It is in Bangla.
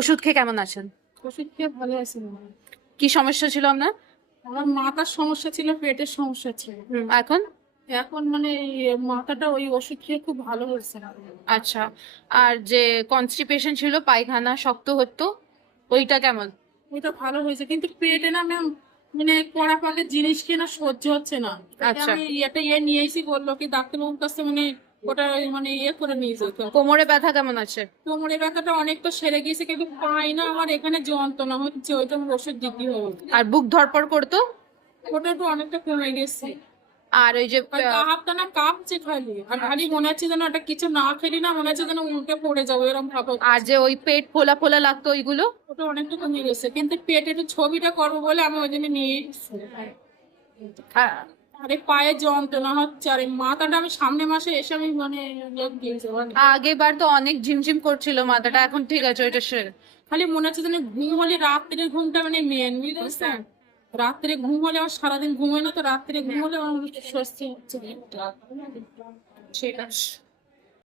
ওষুধ খেয়ে কেমন আছেন? ওষুধ খেয়ে ভালো আছি না। কি সমস্যা ছিল আপনার? আমার মাথার সমস্যা ছিল, পেটের সমস্যা ছিল। এখন? এখন মানে এই মাথাটা ওই ওষুধ খেয়ে খুব ভালো হয়েছে। আচ্ছা। আর যে কনস্টিপেশন ছিল, পায়খানা শক্ত হতো, ওইটা কেমন? ওইটা ভালো হয়েছে, কিন্তু পেটে না ম্যাম মানে কড়া পাকের জিনিস খেয়ে না সহ্য হচ্ছে না। আচ্ছা। আমি একটা নিয়ে এসেছি, বললো কি ডাক্তারবাবুর কাছে মানে ওটা মানে করে নিয়ে যেতে। কোমরে ব্যথা কেমন আছে? কোমরে ব্যথাটা অনেকটা সেরে গেছে, কিন্তু পাই না, আমার এখানে যন্ত্রণা হচ্ছে, ওইটা ওষুধ দিতে হবে। আর বুক ধড়পড় করতো? ওটা একটু অনেকটা কমে গেছে। আর ওই যে আর গা হাতটা না কাঁপছে খালি, আর খালি মনে হচ্ছে যেন একটা কিছু না খেলি না, মনে হচ্ছে যেন উল্টে পড়ে যাবো, এরকম ভাবো। আর যে ওই পেট ফোলা ফোলা লাগতো ওইগুলো? ওটা অনেকটা কমে গেছে, কিন্তু পেটের ছবিটা করবো বলে আমি ওই জন্য নিয়ে এসেছি। হ্যাঁ। আরে পায়ে যন্ত্রণা হচ্ছে, আর এই মাথাটা আমি সামনে মাসে এসে আমি মানে আগেবার তো অনেক ঝিমঝিম করছিল মাথাটা, এখন ঠিক আছে ওইটা খালি মনে হচ্ছে যেন ঘুম হলে রাত্রের ঘুমটা মানে মেন, বুঝলেন? রাত্রে ঘুম হলে আমার সারাদিন ঘুম হয় না, তো রাত্রে ঘুম হলে আমার স্বস্তি হচ্ছে। ঠিক আছে।